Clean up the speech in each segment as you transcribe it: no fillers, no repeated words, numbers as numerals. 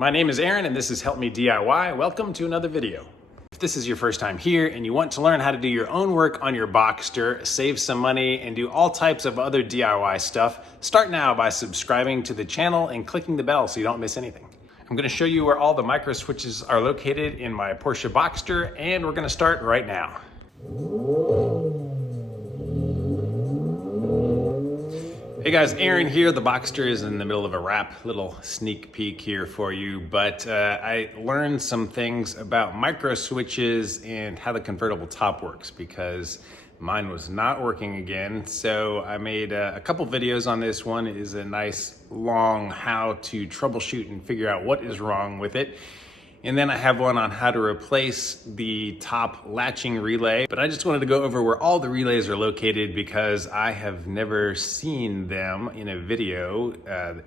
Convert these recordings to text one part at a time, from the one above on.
My name is Aaron and this is Help Me DIY. Welcome to another video. If this is your first time here and you want to learn how to do your own work on your Boxster, save some money, and do all types of other DIY stuff, start now by subscribing to the channel and clicking the bell so you don't miss anything. I'm going to show you where all the micro switches are located in my Porsche Boxster, and we're going to start right now. Hey guys, Aaron here. The Boxster is in the middle of a wrap. Little sneak peek here for you, but I learned some things about micro switches and how the convertible top works because mine was not working again. So I made a couple videos on this. One is a nice long how to troubleshoot and figure out what is wrong with it. And then I have one on how to replace the top latching relay. But I just wanted to go over where all the relays are located because I have never seen them in a video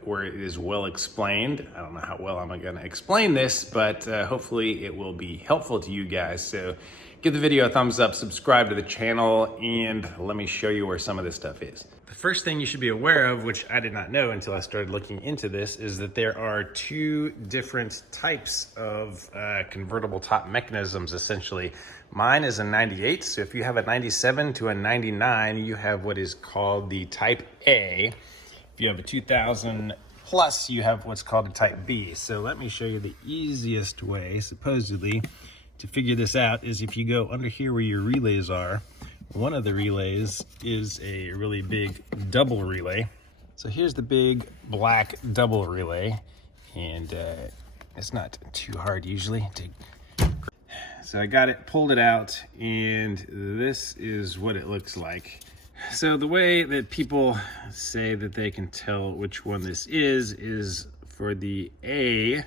where it is well explained. I don't know how well I'm gonna explain this, but hopefully it will be helpful to you guys. So give the video a thumbs up, subscribe to the channel, and let me show you where some of this stuff is. The first thing you should be aware of, which I did not know until I started looking into this, is that there are two different types of convertible top mechanisms, essentially. Mine is a 98, so if you have a 97 to a 99, you have what is called the Type A. If you have a 2000 plus, you have what's called a Type B. So let me show you the easiest way, supposedly, to figure this out is if you go under here where your relays are. One of the relays is a really big double relay. So here's the big black double relay, and it's not too hard usually to. So I got it, pulled it out, and this is what it looks like. So the way that people say that they can tell which one this is for the A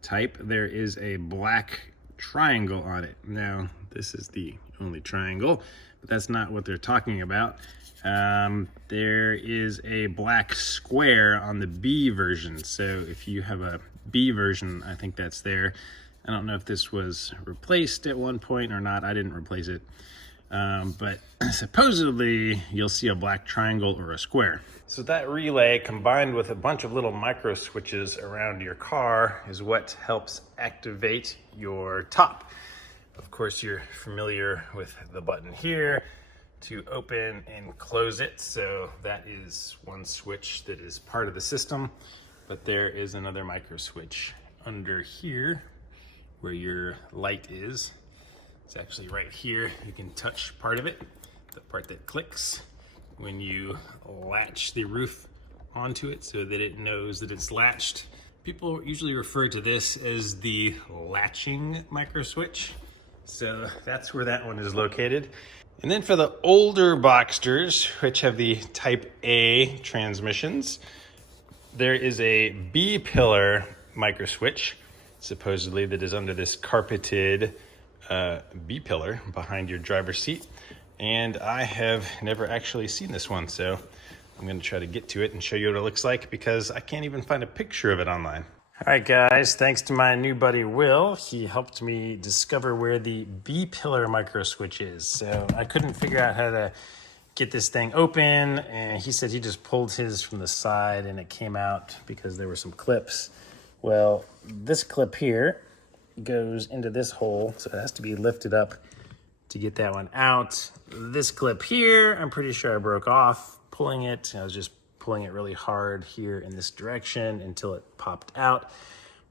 type, there is a black triangle on it. Now, this is the only triangle, but that's not what they're talking about. There is a black square on the B version. So if you have a B version, I think that's there. I don't know if this was replaced at one point or not. I didn't replace it. But supposedly you'll see a black triangle or a square. So that relay combined with a bunch of little micro switches around your car is what helps activate your top. Of course, you're familiar with the button here to open and close it. So that is one switch that is part of the system, but there is another micro switch under here where your light is. It's actually right here. You can touch part of it, the part that clicks when you latch the roof onto it so that it knows that it's latched. People usually refer to this as the latching micro switch. So that's where that one is located. And then for the older Boxsters, which have the Type A transmissions, there is a Bpillar Microswitch, supposedly, that is under this carpeted Bpillar behind your driver's seat. And I have never actually seen this one, so I'm gonna try to get to it and show you what it looks like because I can't even find a picture of it online. All right, guys, thanks to my new buddy, Will. He helped me discover where the Bpillar Microswitch is. So I couldn't figure out how to get this thing open, and he said he just pulled his from the side and it came out because there were some clips. Well, this clip here goes into this hole, so it has to be lifted up to get that one out. This clip here, I'm pretty sure I broke off pulling it. I was just pulling it really hard here in this direction until it popped out.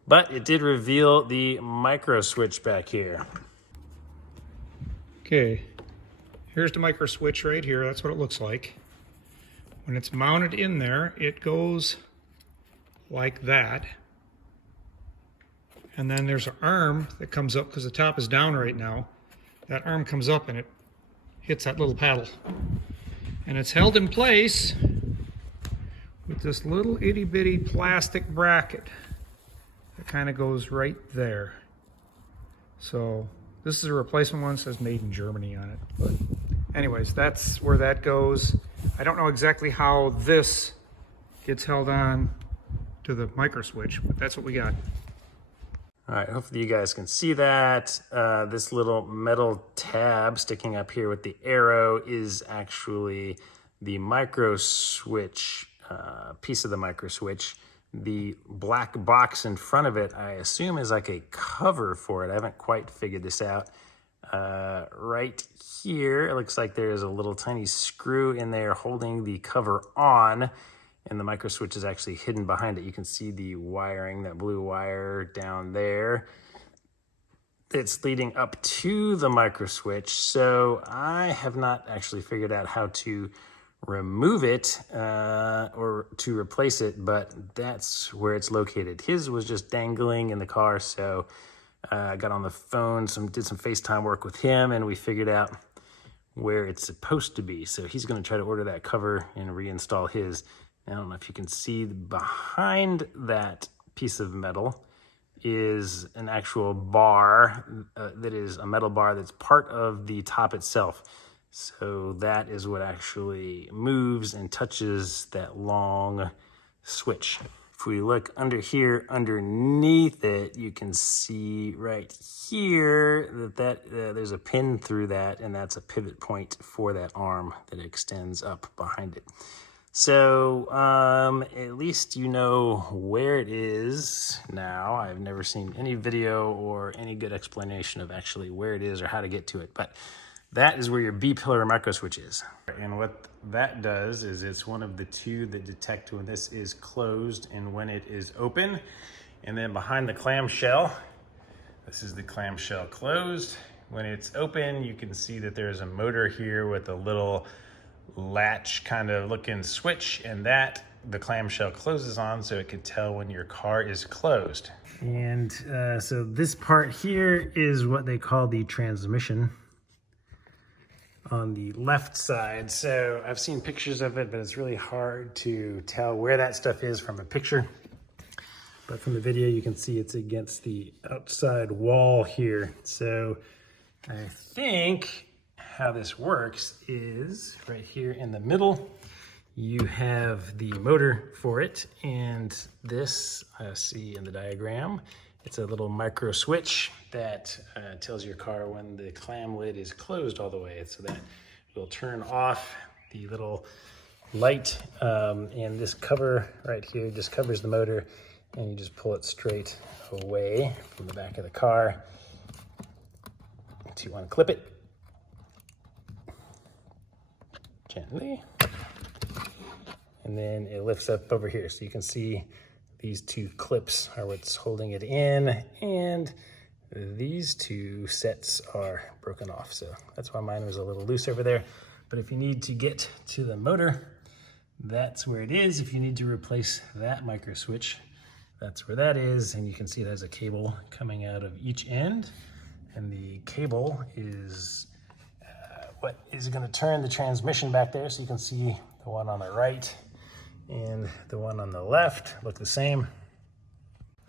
But it did reveal the micro switch back here. Okay, here's the micro switch right here. That's what it looks like. When it's mounted in there, it goes like that. And then there's an arm that comes up because the top is down right now. That arm comes up and it hits that little paddle. And it's held in place with this little itty bitty plastic bracket that kind of goes right there. So this is a replacement one. It says made in Germany on it. But anyways, that's where that goes. I don't know exactly how this gets held on to the micro switch, but that's what we got. All right, hopefully you guys can see that. This little metal tab sticking up here with the arrow is actually the micro switch piece of the micro switch. The black box in front of it, I assume, is like a cover for it. I haven't quite figured this out. Right here, it looks like there's a little tiny screw in there holding the cover on, and the micro switch is actually hidden behind it. You can see the wiring, that blue wire down there. It's leading up to the micro switch, so I have not actually figured out how to remove it or to replace it, but that's where it's located. His was just dangling in the car, so I got on the phone, did some FaceTime work with him, and we figured out where it's supposed to be. So he's going to try to order that cover and reinstall his. I don't know if you can see behind that piece of metal is an actual bar that is a metal bar that's part of the top itself. So that is what actually moves and touches that long switch. If we look under here, underneath it, you can see right here that there's a pin through that, and that's a pivot point for that arm that extends up behind it. So at least you know where it is now. I've never seen any video or any good explanation of actually where it is or how to get to it, but that is where your Bpillar Microswitch is. And what that does is it's one of the two that detect when this is closed and when it is open. And then behind the clamshell, this is the clamshell closed. When it's open, you can see that there's a motor here with a little latch kind of looking switch, and that the clamshell closes on so it can tell when your car is closed. And so this part here is what they call the transmission on the left side. So I've seen pictures of it, but it's really hard to tell where that stuff is from a picture. But from the video, you can see it's against the outside wall here. So I think how this works is right here in the middle, you have the motor for it. And this, I see in the diagram, it's a little micro switch that tells your car when the clam lid is closed all the way, so that will turn off the little light. And this cover right here just covers the motor, and you just pull it straight away from the back of the car. So you want to clip it gently, and then it lifts up over here. So you can see these two clips are what's holding it in, and these two sets are broken off. So that's why mine was a little loose over there. But if you need to get to the motor, that's where it is. If you need to replace that micro switch, that's where that is. And you can see there's a cable coming out of each end, and the cable is what is going to turn the transmission back there. So you can see the one on the right and the one on the left look the same.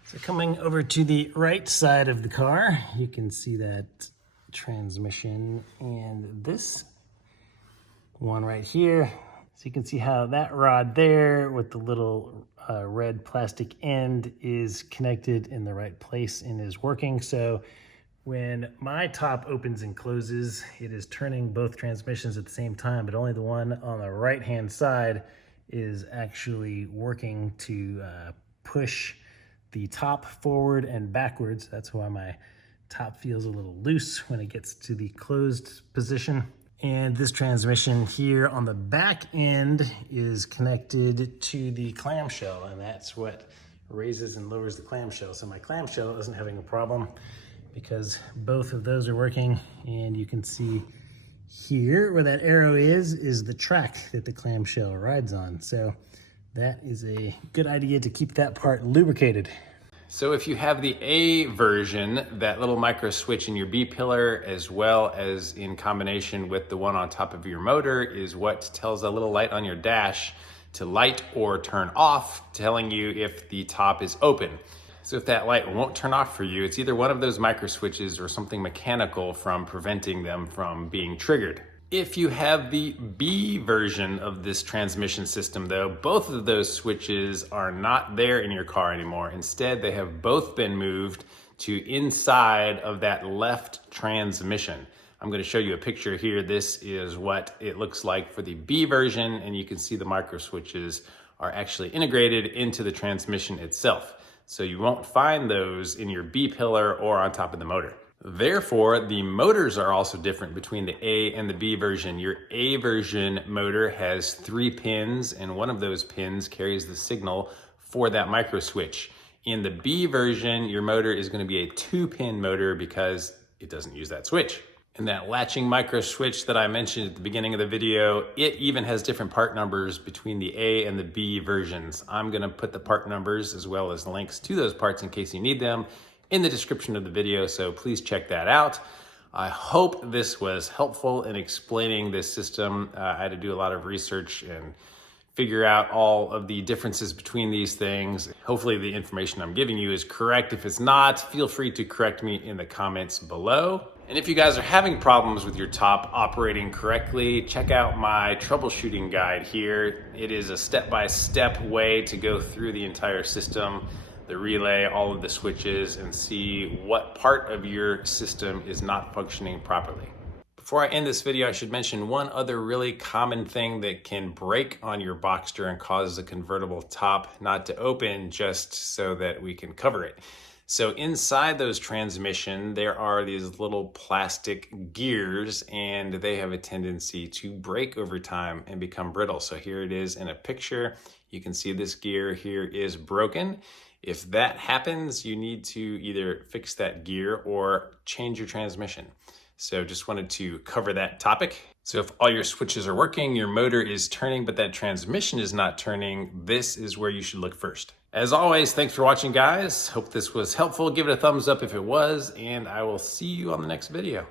So coming over to the right side of the car, you can see that transmission and this one right here. So you can see how that rod there with the little red plastic end is connected in the right place and is working. So when my top opens and closes, it is turning both transmissions at the same time, but only the one on the right-hand side is actually working to push the top forward and backwards. That's why my top feels a little loose when it gets to the closed position. And this transmission here on the back end is connected to the clamshell, and that's what raises and lowers the clamshell. So my clamshell isn't having a problem because both of those are working. And you can see here where that arrow is the track that the clamshell rides on. So that is a good idea to keep that part lubricated. So if you have the A version, that little micro switch in your Bpillar, as well as in combination with the one on top of your motor, is what tells a little light on your dash to light or turn off, telling you if the top is open. So if that light won't turn off for you, it's either one of those micro switches or something mechanical from preventing them from being triggered. If you have the B version of this transmission system though, both of those switches are not there in your car anymore. Instead, they have both been moved to inside of that left transmission. I'm going to show you a picture here. This is what it looks like for the B version, and you can see the micro switches are actually integrated into the transmission itself. So you won't find those in your Bpillar or on top of the motor. Therefore, the motors are also different between the A and the B version. Your A version motor has 3 pins, and one of those pins carries the signal for that micro switch. In the B version, your motor is going to be a 2-pin motor because it doesn't use that switch. And that latching micro switch that I mentioned at the beginning of the video, it even has different part numbers between the A and the B versions. I'm going to put the part numbers as well as links to those parts in case you need them in the description of the video, so please check that out. I hope this was helpful in explaining this system. I had to do a lot of research and figure out all of the differences between these things. Hopefully the information I'm giving you is correct. If it's not, feel free to correct me in the comments below. And if you guys are having problems with your top operating correctly, check out my troubleshooting guide here. It is a step-by-step way to go through the entire system, the relay, all of the switches, and see what part of your system is not functioning properly. Before I end this video, I should mention one other really common thing that can break on your Boxster and cause the convertible top not to open, just so that we can cover it. So inside those transmission, there are these little plastic gears, and they have a tendency to break over time and become brittle. So here it is in a picture. You can see this gear here is broken. If that happens, you need to either fix that gear or change your transmission. So just wanted to cover that topic. So if all your switches are working, your motor is turning, but that transmission is not turning, this is where you should look first. As always, thanks for watching, guys. Hope this was helpful. Give it a thumbs up if it was, and I will see you on the next video.